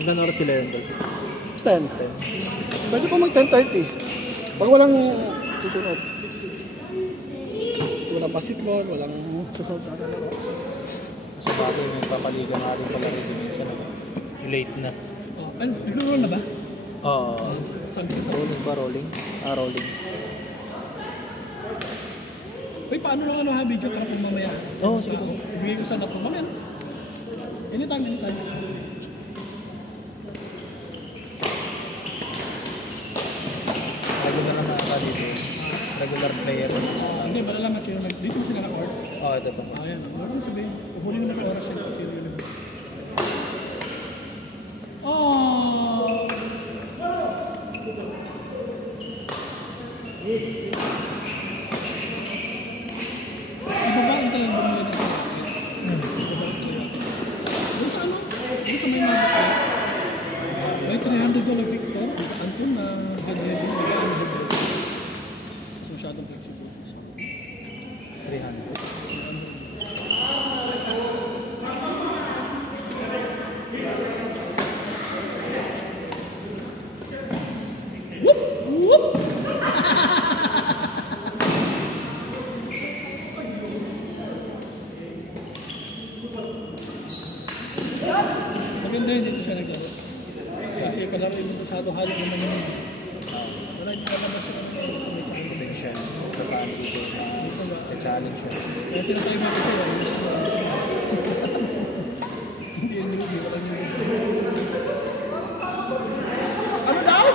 Hanggang oras sila yun doon? 10. Pwede pa mag 10:30. Pag walang susunod. Walang basketball, walang susunod na laro. Sa bagay, may papaliga nga rin pala rin din sa late na. Ano? Nagro-roll na ba? Oo. Rolling ba? Rolling? Rolling. Uy, paano lang ano ha? Video ka kung mamaya. Oo, sige po. Ibigay ko sana po. Mamaya. Anytime. Regular na mga dito. Regular player. Hindi, malalaman sila. Dito sila na-court. Oo, ito. Ayan. Wala mo sabihin. Pupunin mo na sa oras sila kasi yun. Iba ba ang talang bumili na sila? Doon sa ano? Doon sa may mga may $300 Victor. Anton na head-heavy. So masyadong flexible. 300. Maganda yun dito siya naglaro. Kasi kalaro yung pasado halo naman yun. Wala yung kalabas siya ng Potential. Challenge siya. kaya sinasabi mo kasi hindi yun yung wala yung ano daw?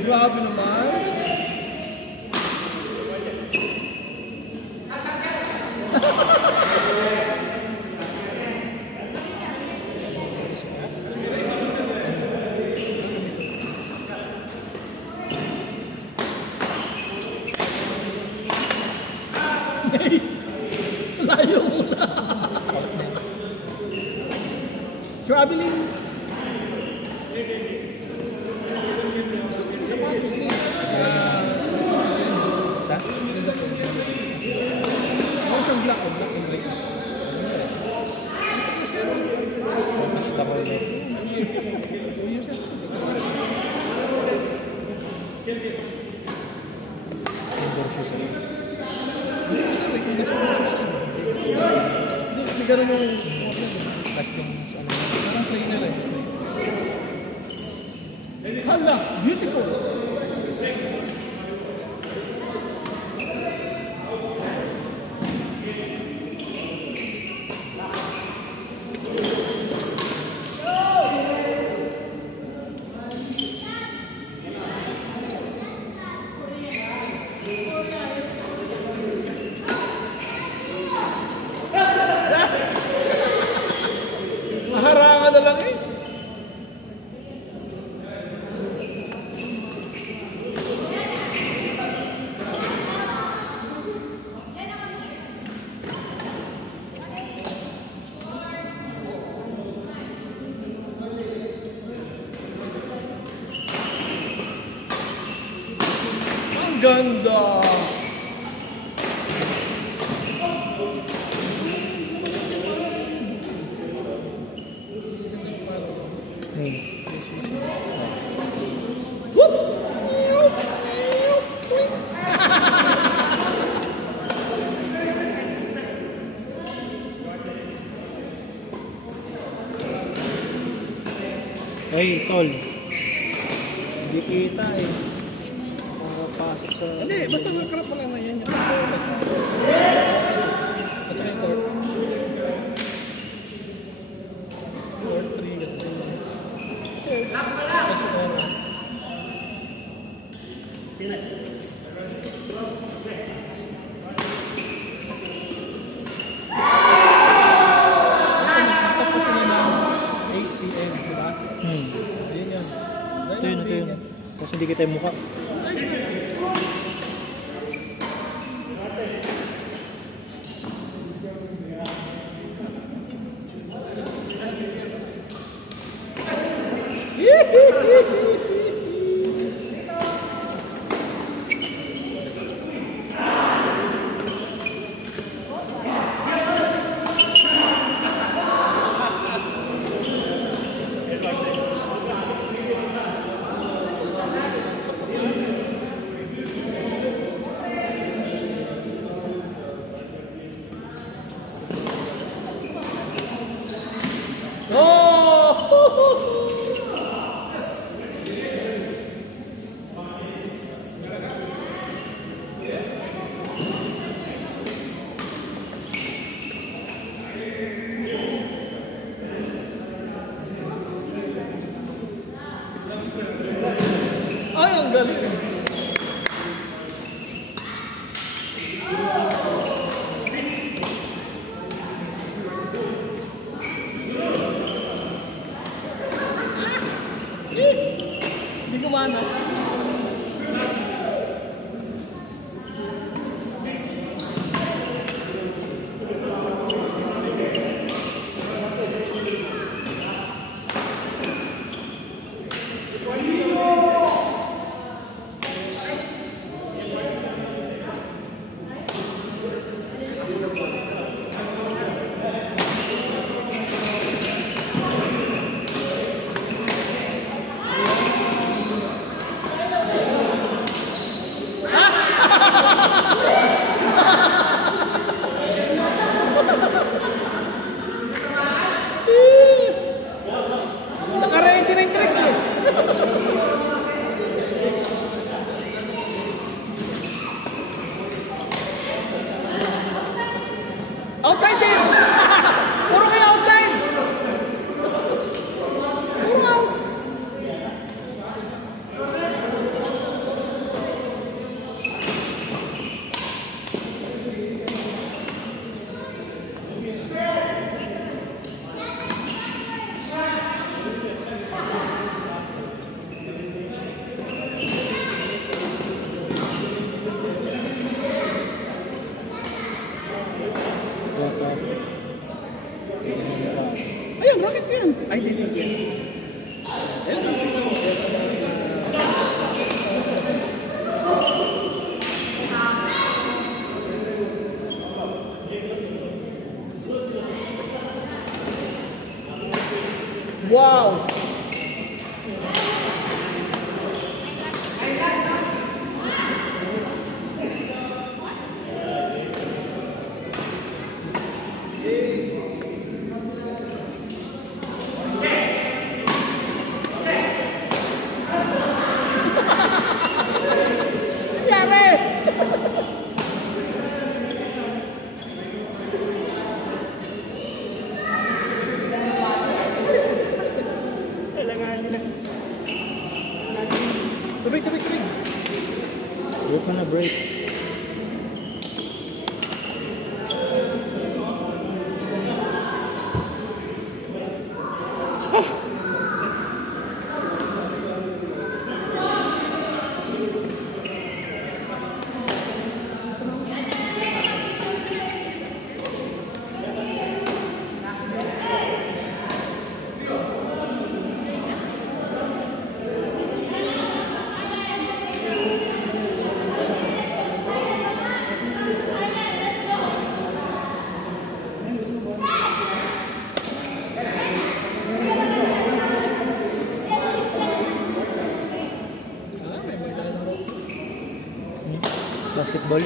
Grabe naman. Layo mo na. Traveling. Gusto ko sa sapatos niya. Sa? Ako siyang black and white. Flash na ko ulit. 2 years yan. Indoor shoes ulit. Kasi ganun yung At yung ano. parang trainer eh. Hala! Beautiful! Maharangan na lang eh. Ang ganda! Ay, tol. Hindi kita eh. Makapasok sa... Hindi, basta mag-crop mo lang na yan. At saka yung court. Court 3. Kasi oras. Kasi nagtapos sila ng 8 PM, di ba? Ayun yan. Ito yun. Kasi hindi kita yung mukha. Naka-ready na yung Chris eh. Outside din! Puro kayo outside! Puro out! Ayun, rocket ko yan. Ay, di. Ayun, sige. Wow! Tubig. Huwag ka na break. Basketball.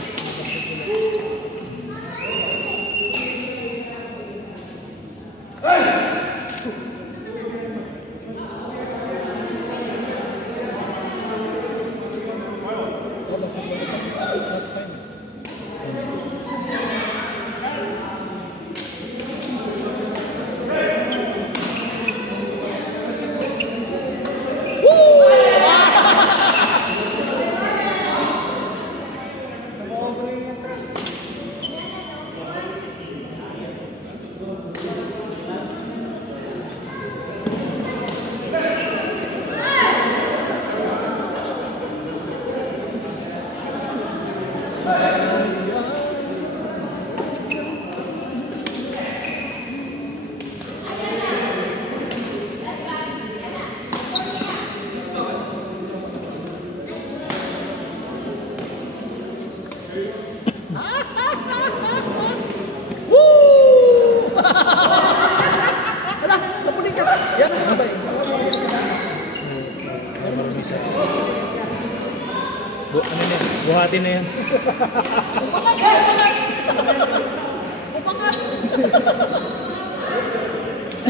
Buhati na yan.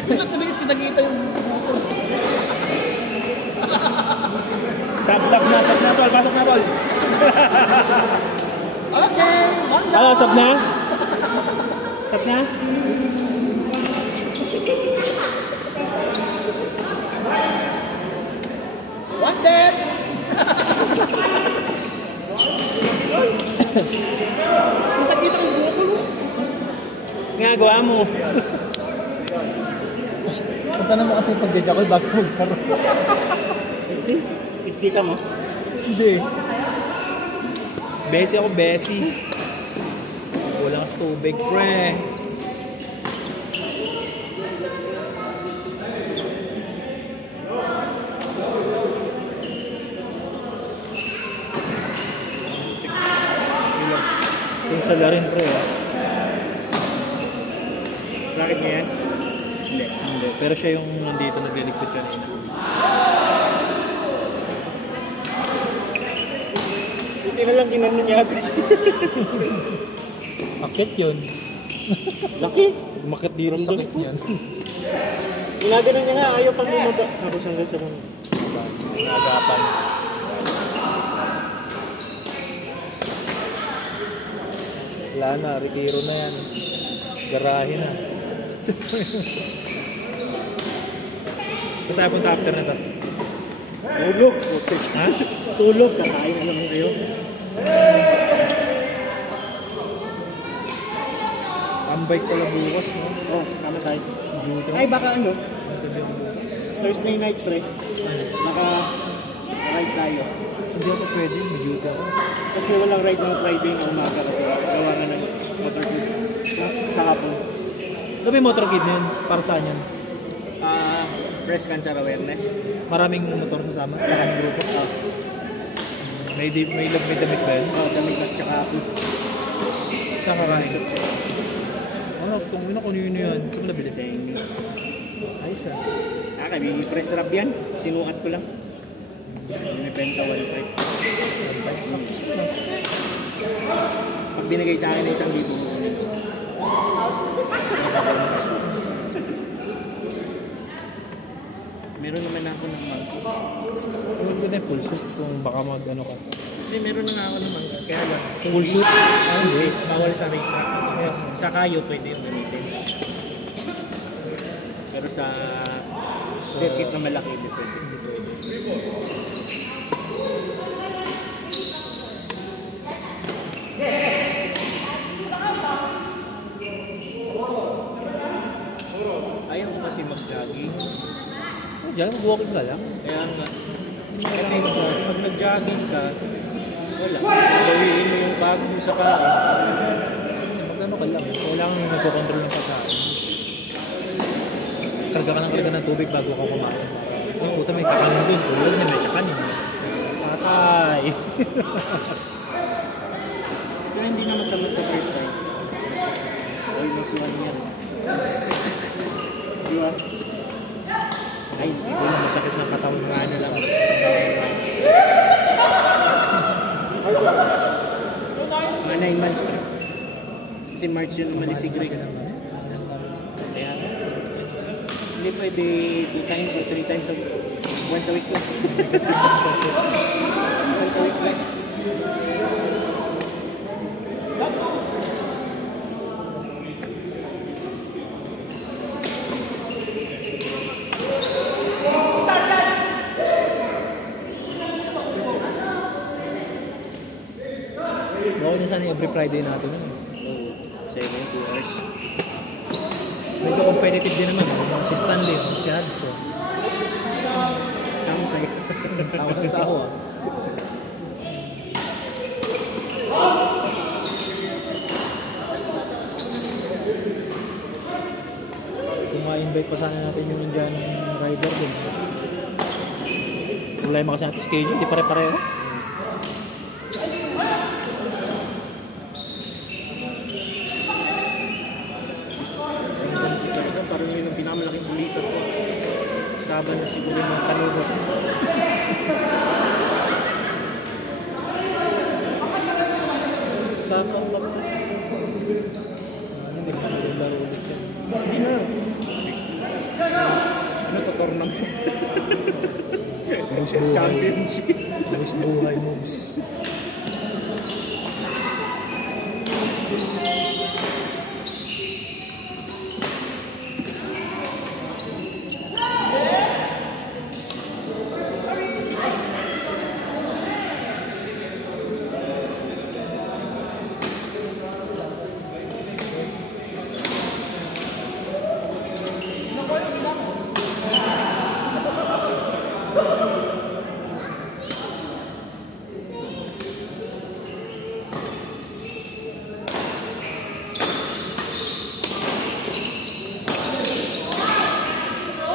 Bilang nabigis kita yung... Sab na tol, pasok na tol. Okay, on down. Hello, sab na? Sab na? One dead. Kita yung buho ko. Nga, gawa mo. Punta naman kasi pagdedya ko bago maglaro. Kita mo? Hindi. Besi ako, besi. Walang tubig, pre. Yung salarin, pre. Racket niya yan? Hindi. Pero siya yung nandito nagliligpit kanina. Buti na lang ginanon niya agad. Akit yun. Laki. Makit dito sakit yan. Ginaganon niya nga, ayaw pang minuto. Tapos hanggang sa mga. Nagapan. Wala na, retiro na yan. Garahe na. Saan tayo punta after na to? Tulog. Ha? Tulog. Kakain na naman kayo. Ambay pala bukas, no? Oh, kama tayo. Duty. Ay, baka ano? Interview bukas. Thursday night, pre. Naka-ride tayo. Hindi ako pwede, may duty ako. Kasi walang ride ng Friday na umaga kasi gawa nga ng motor kit sa hapon. Ito may motor kit na yun, para saan yun? Breast cancer awareness. Maraming motor kasama, lahat grupo. May damit ba yun? Damit at saka Saan ka kain? Ano, kung yun yan, saan nabili? Ayos ah. Kami press wrap yan. Sinukat ko lang. Binibenta 1.5. Pag binigay sa akin na 1,000. Meron naman ako ng monkeys. Huwag ko na full suit kung baka mag-ano ka. Hindi, meron na nga ako ng monkeys. Kaya lang, Full suit? race, bawal sa race track. Sa kayo pwede yung gamitin. Pero sa circuit na malaki, hindi pwede. Ayaw ko kasi mag-jogging. Diyan, mag-walking ka lang. Kaya nga. Kasi pag nag-jogging ka, wala. Gawin mo yung bago mo sa kain. Mag-ano ka lang. Kailangan yung nagko-control ng pagkain. Karga ka ng tubig bago ka kumain. Yung puta may kakanin dun. Tulad niya may kakanin. Patay. Kaya hindi na masama sa first time. Almost 1 year. Diba? Ay, hindi ko lang masakit ng katawan ng ano lang. Mga 9 months pa. Kasi March yun umalis si Greg. Kaya hindi pwede 2 times o 3 times once a week lang. Once a week lang. Bawal niya sana every Friday natin. Oo. 2 hours. Medyo competitive din naman. Yung si Stanley, si Hudson. Sama sa'yo. Tao ng tao ah. Kung ma-invite pa sana natin yung Indian rider din. Problema kasi natin schedule, di pare-pareho. Parang yun ang pinakamalaking bulitan ko. Saban na siguro yung mga kanugot. Sakang lang na. Hindi ko laro ulit yan. Hindi na. Ano to tournament? Moves buhay. Championship. Moves buhay moves.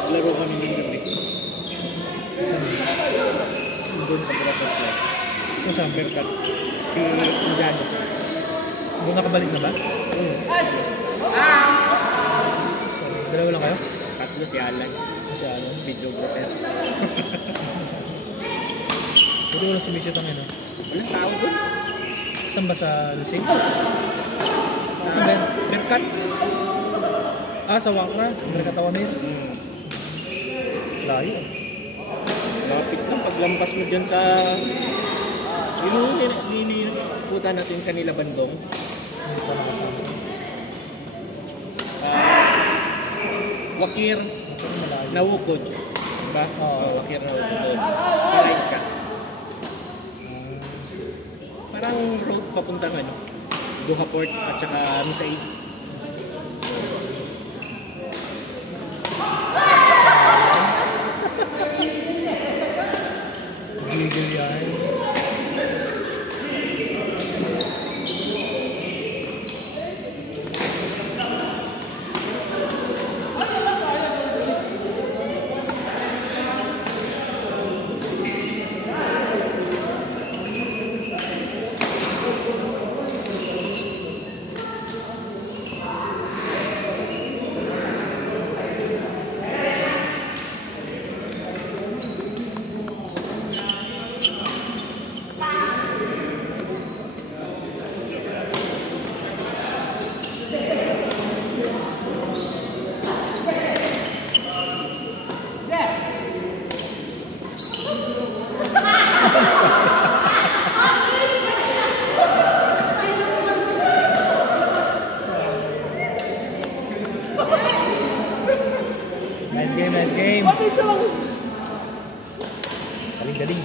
Laro kami ng gabi. Doon sa Butterfly. So, saan? Berkat. Si Indiano. Doon nakabalik na ba? Oo. So, dalawa lang kayo? Tatlo si Alan. Kasi ano? Videographer. Pwede walang sumisit ang ino. Walang tao doon. Saan ba sa Lusig? Sa Saan ba? Berkat. Ah, sa Wangra. Merkatawan na yun. Layo. Lapit lang paglampas mo dyan sa... Puta natin kanila bandong. Hindi pa nakasama. Wakir Malayo. Nawukod. Diba? Oo. Wakir Nawukod. Paray ka. Parang road papuntang ano. Doha Port at saka Misaid. Gigil yan. Nice game, nice game. Galing, galing.